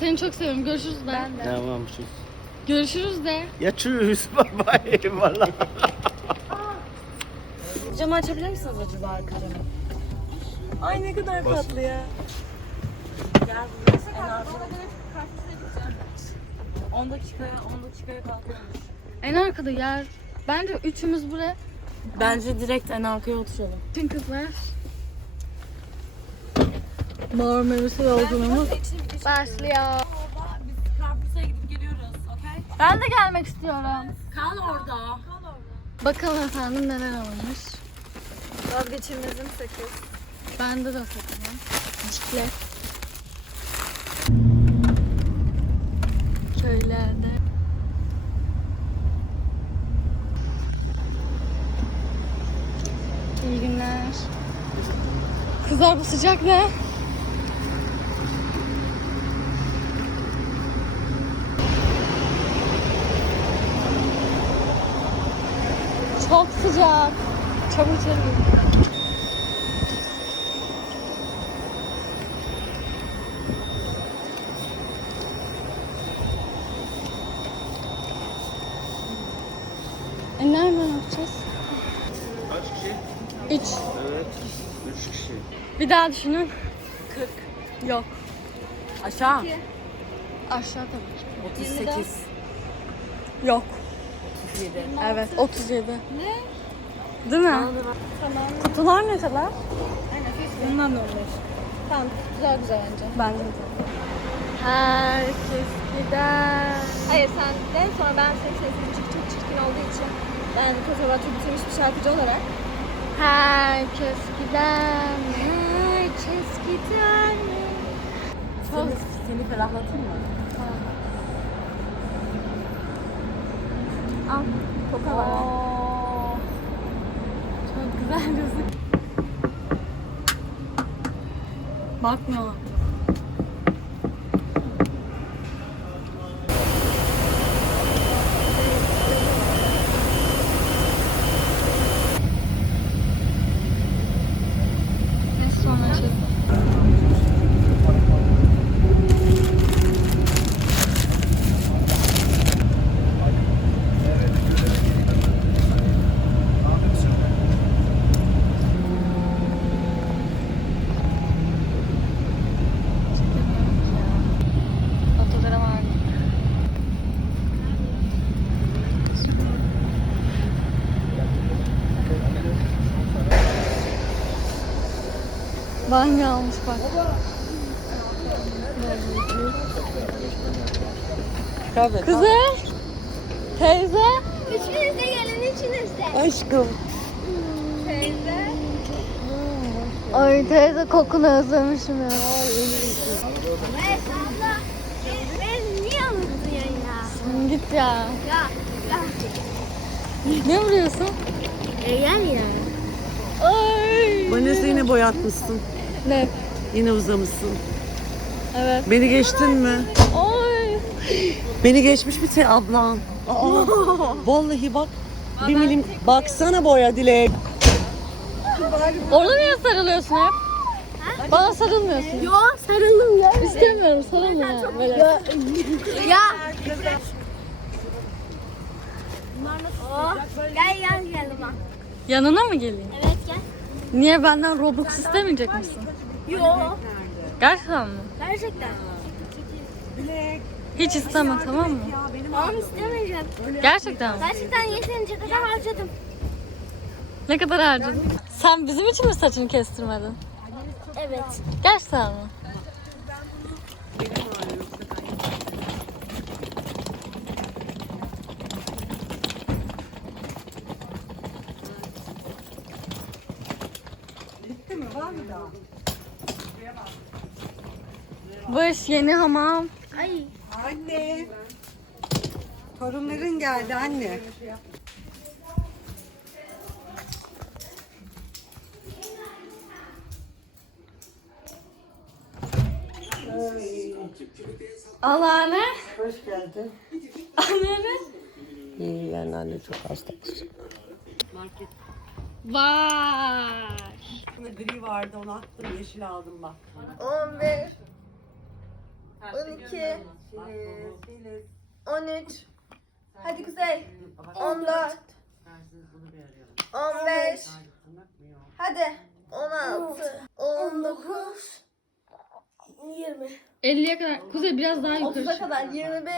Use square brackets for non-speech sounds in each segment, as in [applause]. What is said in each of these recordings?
Seni çok seviyorum. Görüşürüz de. Ben de. Tamam sus. Görüşürüz de. Ya tschüss. [laughs] Bye bye. Eyvallah. Camı açabilir misiniz acaba arka camı? Ay ne kadar tatlı ya. Gel arka. 10 dakikaya 10 dakikaya kalkıyormuş. En arkada yer. Bence üçümüz buraya. Bence direkt en arkaya oturalım. Bütün kızlar. Marmaris'e yolculuğumuz başlıyor. Biz Karpuz'a gidip geliyoruz, okey? Ben de gelmek istiyorum. Kal orada. Bakalım efendim neler olmuş. Vazgeçilmezim sakız. Bende de sakın. Ciklet. Köylerde. İyi günler. Kızlar bu sıcak ne? Çok sıcak. Çabuk içeri gir. E nereden yapacağız? Kaç kişi? Üç. Evet. Üç kişi. Bir daha düşünün. 40. Yok. Aşağı. Aşağı tabii. 38. Yok. 37. Evet 37. Ne? Değil mi? Tamam. Kutular ne kadar? Bundan da 15. Tamam güzel güzel bence. Bence de. Herkes gider. Hayır sen de sonra ben senin sesin çok çok çirkin olduğu için ben konservatuvar bitirmiş bir şarkıcı olarak Herkes gider. Herkes gider. Seni, seni ferahlatayım mı? Al koka var. Oo. Çok güzel gözük. Bakmıyorlar. Ne sonra şey. Otolara vardı. Banyo almış bak. Kahve. Kızım. Teyze. Üçünüz de gelin üçünüz de. Aşkım. Teyze. Ay teyze kokunu özlemişim ya. Evet abla. e, Ben niye unuttun yayına? Git ya. Ya ya. Ne vuruyorsun? E gel ya. Ay. Vanessa yine boyatmışsın. Ne? Yine uzamışsın. Evet. Beni geçtin mi? Ay. Beni geçmiş bir te ablan. Aa, [laughs] vallahi bak. Bir milim baksana boya Dilek. Orada niye sarılıyorsun hep? Bana sarılmıyorsun. Yo sarıldım ya. İstemiyorum sarılma. Böyle. Ya. Oh, gel gel gel bak. Yanına mı geleyim? Evet. Niye benden Robux istemeyecek misin? Yo. Gerçekten mi? Gerçekten. Hiç isteme tamam mı? Tamam istemeyeceğim. Gerçekten mi? Gerçekten yeterince kadar harcadım. Ne kadar harcadın? Sen bizim için mi saçını kestirmedin? Evet. Gerçekten mi? Bu iş yeni hamam. Ay. Anne. Torunların geldi anne. Anneanne. Hoş geldin. Anneanne. İyi yani anne çok hasta. Vay. Gri vardı onu attım yeşil aldım bak. 11. 12, 13, hadi Kuzey, 14, 15, hadi. 16, 19, 20, 50'ye kadar. Kuzey biraz daha yukarı. 30'a kadar. 21,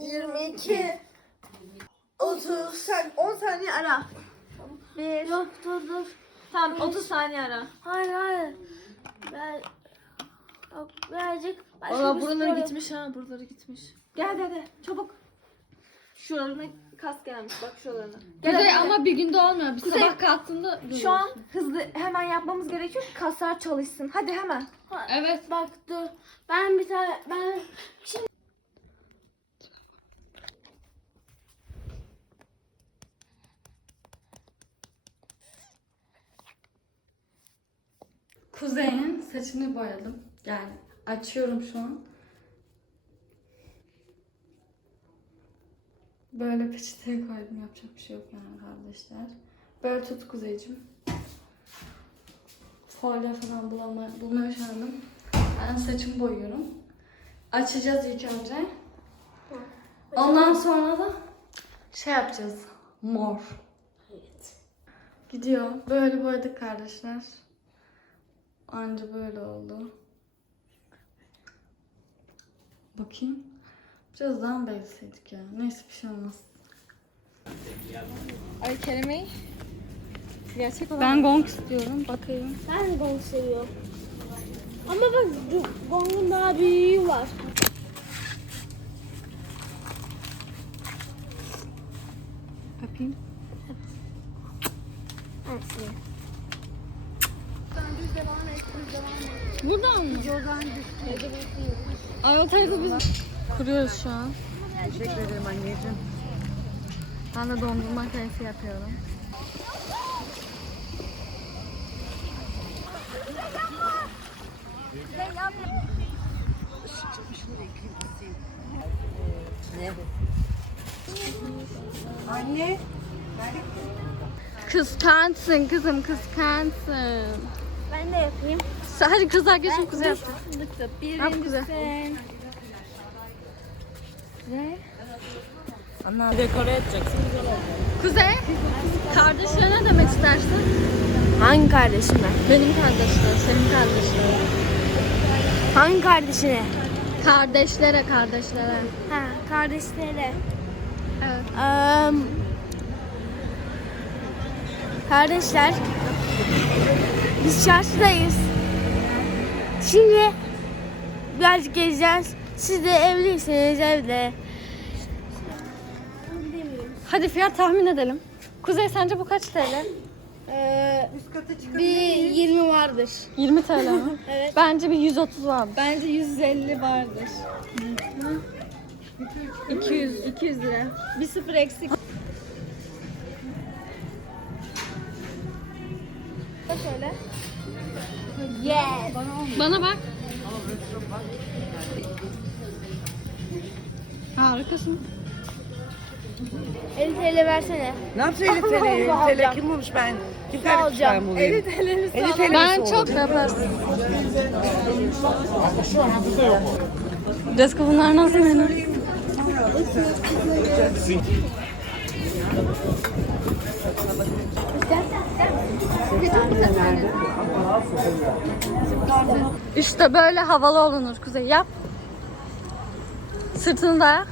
22, 30, sen 10 saniye ara. Bir. Yok dur dur. Tamam 30 saniye ara. Hayır hayır. Ben Yok, birazcık başka Valla bir buraları spor- gitmiş ha. Buraları gitmiş. Gel gel gel çabuk. Şuralarına kas gelmiş bak şuralarına. Gel, Kuzey hadi. ama bir günde olmuyor. Bir Kuzey, sabah kalktığında Şu an hızlı hemen yapmamız gerekiyor ki kaslar çalışsın. Hadi hemen. Evet. Bak dur. Ben bir tane ben Kuzey'in saçını boyadım. Yani açıyorum şu an. Böyle peçeteye koydum. Yapacak bir şey yok yani kardeşler. Böyle tut Kuzey'cim. Folyo falan bulama, bulmaya üşendim. Ben saçımı boyuyorum. Açacağız ilk önce. Ondan sonra da şey yapacağız. Mor. Gidiyor. Böyle boyadık kardeşler. Anca böyle oldu. Bakayım. Biraz daha mı bekleseydik ya? Neyse bir şey olmaz. Ay Kerem'i gerçek olan. Ben gong istiyorum. Bakayım. Ben gong seviyorum. Ama bak bu- gongun daha büyüğü var. Bakayım. Buradan mı? Ay o tarafa biz kuruyoruz şu an. Teşekkür ederim anneciğim. Ben de dondurma keyfi yapıyorum. Anne. Kıskançsın kızım kıskançsın. Ben de yapayım. Sen- Hadi kızlar geçin kuzey yap. Anne dekore edeceksin. Kuzey, kardeşlerine ne demek istersin? Hangi kardeşime? Benim kardeşler, senin kardeşlerin. Hangi kardeşine? Kardeşlere, kardeşlere. Ha, kardeşlere. Evet. Am, kardeşler, biz çarşıdayız. Şimdi birazcık gezeceğiz. Siz de evliyseniz evde. Hadi fiyat tahmin edelim. Kuzey sence bu kaç TL? Ee, Üst kata çıkabilir bir 20 vardır. 20 TL mi? [laughs] Evet. Bence bir 130 var. Bence 150 vardır. 200. 200 lira. Bir sıfır eksik. Şöyle. Yes. Bana bak. Harikasın. 50 TL versene. Ne yapacağız 50 TL? 50 TL kim bulmuş ben? Kim ben bulayım? 50 TL'ni 50 TL Ben çok olur? yaparım. Cesko bunlar nasıl benim? İşte böyle havalı olunur Kuzey. Yap. Sırtını daya.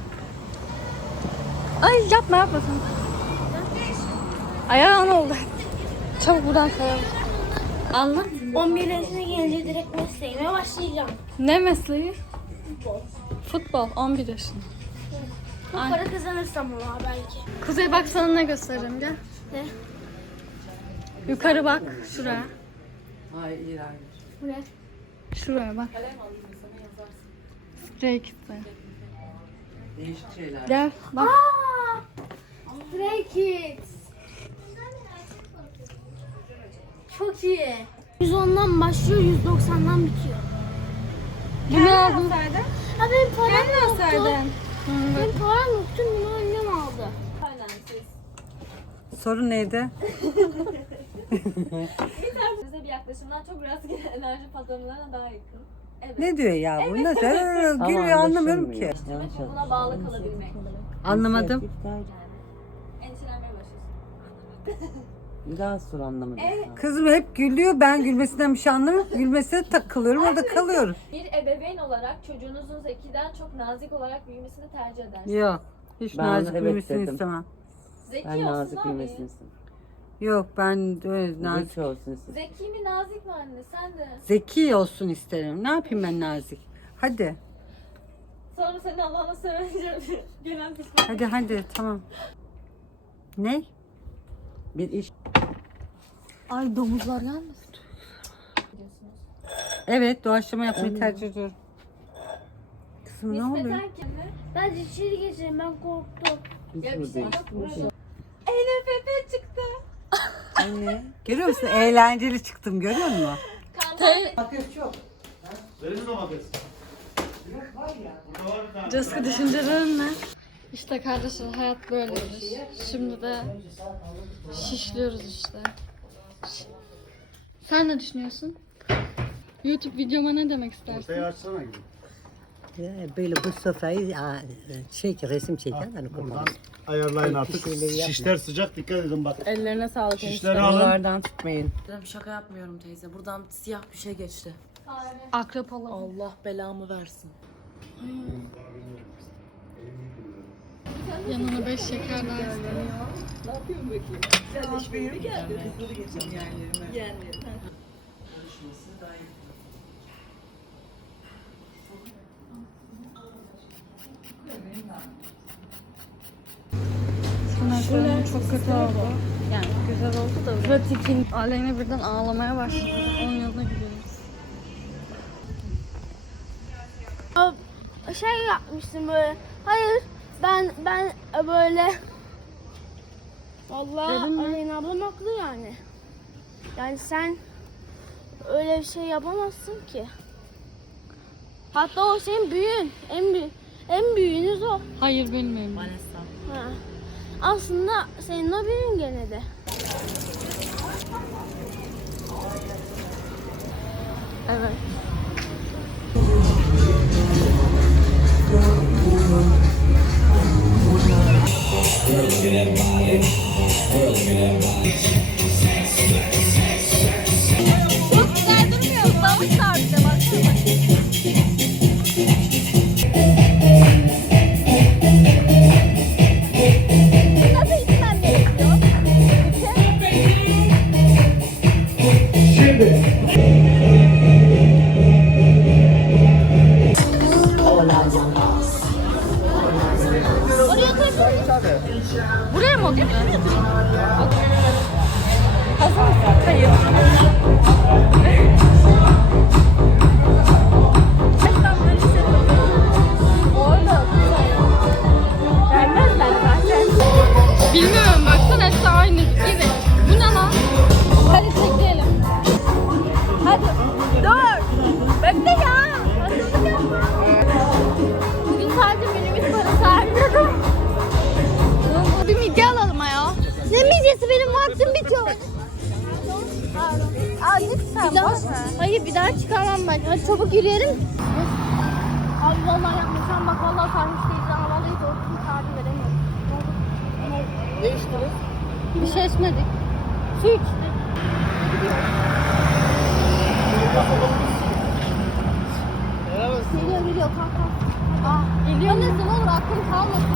Ay yapma yapma sen. Ayağın oldu. Çabuk buradan kayalım. Anla. 11 yaşına gelince direkt mesleğime başlayacağım. Ne mesleği? Futbol. 11 yaşında. Çok para kazanırsam ama belki. Kuzey bak sana ne göstereceğim gel. Ne? Yukarı bak şuraya. Hayır hayır. Buraya. Şuraya bak. Stray Kids'e. Değişik şeyler. Gel bak. Aa! Stray Kids. Çok iyi. 110'dan başlıyor, 190'dan bitiyor. Bunu aldım. Ha benim param yoktu. Hı. Benim param yoktu, bunu. Soru neydi? Bize bir yaklaşımdan çok rastgele enerji patronlarına daha yakın. Ne diyor ya bu? Nasıl? [laughs] Ama Gülüyor anlamıyorum ki. Yanlış Buna bağlı kalabilmek. Anlamadım. Endişelenmeye başlıyorsun. Bir daha sor anlamadım. Kızım hep gülüyor. Ben gülmesinden bir şey anlamıyorum. Gülmesine takılıyorum. Orada kalıyorum. Bir ebeveyn olarak çocuğunuzun zekiden çok nazik olarak büyümesini tercih edersiniz. Yok. Hiç Ben nazik evet büyümesini dedim. istemem. Zeki Ben olsun nazik abi. istedim. Yok ben öyle nazik. Zeki olsun istedim. Zeki mi nazik mi anne sen de. Zeki olsun isterim. Ne yapayım ben nazik? Hadi. Sonra seni Allah'ına söyleyeceğim. [laughs] Gelen pişman. Hadi hadi tamam. Ne? Bir iş Ay domuzlar gelmesin. Evet doğaçlama yapmayı tercih ediyorum. Kızım ne oluyor? Nispeten kendi. Ben içeri geçeyim ben korktum. Ya bir şey yok burada. Anne. Görüyor musun? Eğlenceli çıktım görüyor musun? Verin domates. Burada var bir tane. Ceska düşüncelerin ne? İşte kardeşim hayat böyledir. Şimdi de şişliyoruz işte. Sen ne düşünüyorsun? YouTube videoma ne demek istersin? Ortaya açsana gibi. Böyle bu sofrayı aa, çek, resim çeken hani Buradan ayarlayın artık. şeyleri yapma. Şişler sıcak dikkat edin bak. Ellerine sağlık Şişleri alın. Oralardan tutmayın. Şaka yapmıyorum teyze. Buradan siyah bir şey geçti. Akrep olalım. Allah belamı versin. Yanına beş şeker daha istedim. Tırnaklarım çok kötü oldu. Yani güzel oldu da. Pratik'in Aleyna birden ağlamaya başladı. Onun yanına gidiyoruz. Şey yapmıştım böyle. Hayır ben ben böyle Vallahi Aleyna ablam haklı yani. Yani sen öyle bir şey yapamazsın ki. Hatta o senin büyüğün. En büyük en büyüğünüz o. Hayır benim evim. Ha. Aslında senin o büyüğün gene de. Evet. Çok Oraya oturabilir Buraya mı oturayım? Vermezler Lütfen bir daha, Hayır bir daha çıkamam ben. Hadi çabuk yürüyelim. Abi vallahi yapmayacağım bak vallahi sarmış değiliz ama vallahi doğru bir kağıdı veremiyorum. Ne içtiniz? Bir şey içmedik. Su içtik. Geliyor geliyor kalk kalk. Aa, geliyor nesin olur aklım kalmasın.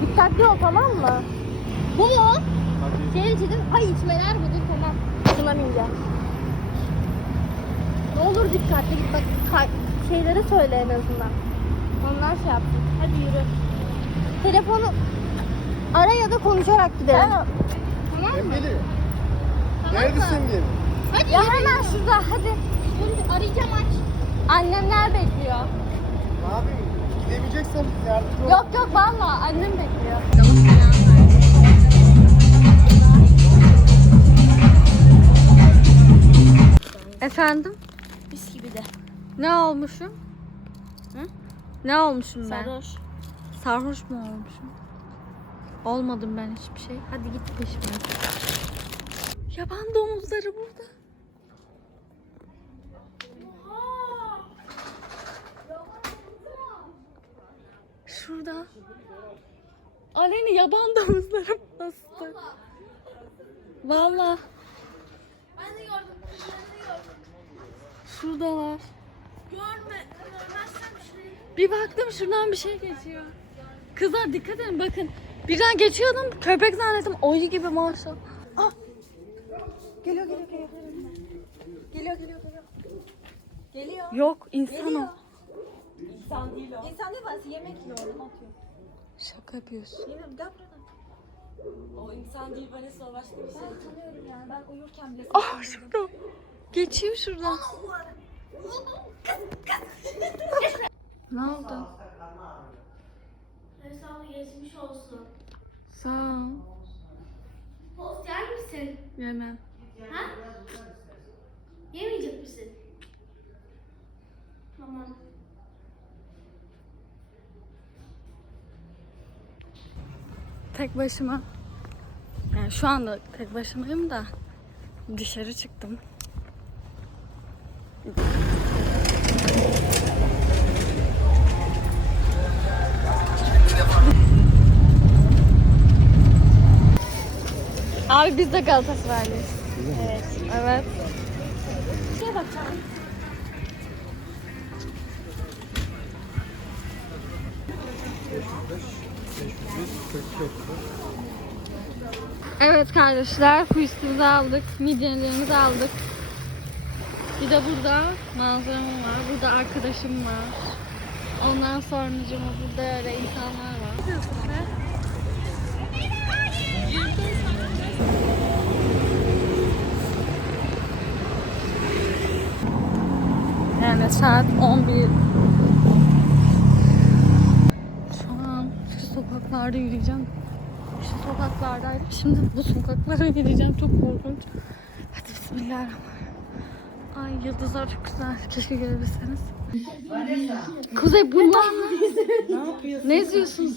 Dikkatli ol tamam mı? Bu mu? Senin için değil mi? Ay içmeler bu değil tamam. Şuna bineceğim. Ne olur dikkatli git bak şeyleri söyle en azından. Onlar şey yapsın. Hadi yürü. Telefonu ara ya da konuşarak gidelim. Tamam. Tamam mı? Neredesin diye? Hadi ya hemen şurada hadi. Yürü, arayacağım aç. Annemler bekliyor. Ne yapayım? Gidemeyeceksen biz yardımcı Yok yok valla annem bekliyor. Efendim? Mis gibi de. Ne olmuşum? Hı? Ne olmuşum ben? Sarhoş. Sarhoş mu olmuşum? Olmadım ben hiçbir şey. Hadi git peşimden. Yaban domuzları burada. Şurada. Aleni yaban domuzları bastı. Vallahi. Şuradalar. Görme, görmezsem şurayı. Bir baktım şuradan bir şey geçiyor. Kızlar dikkat edin bakın. Birden geçiyordum köpek zannettim ayı gibi maşallah. Geliyor, geliyor, geliyor. Geliyor, geliyor, geliyor. Geliyor. Yok insan o. İnsan değil o. İnsan değil ben yemek yiyor, onu atıyor. Şaka yapıyorsun. Yemin gel buradan. O insan değil Vanessa o başka bir şey. Ben tanıyorum yani. Ben uyurken bile Ah şurada. Geçiyor şuradan. Ne oldu? Ol, geçmiş olsun. Sağ ol. Post yer misin? Yemem. Ha? Yemeyecek misin? Tamam. Tek başıma. Yani şu anda tek başımayım da dışarı çıktım. Abi biz de Galatasaraylıyız. Evet. Evet. Evet kardeşler, fıstığımızı aldık, midyelerimizi aldık. Bir de burada manzaram var, burada arkadaşım var. Ondan sonra burada öyle insanlar var. Yani saat 11 şu an şu sokaklarda yürüyeceğim. Şu sokaklardaydım. Şimdi bu sokaklara yürüyeceğim. Çok korkunç. Hadi bismillahirrahmanirrahim. Ay yıldızlar çok güzel. Keşke görebilseniz. Kuzey bunlar ne? ne yapıyorsun?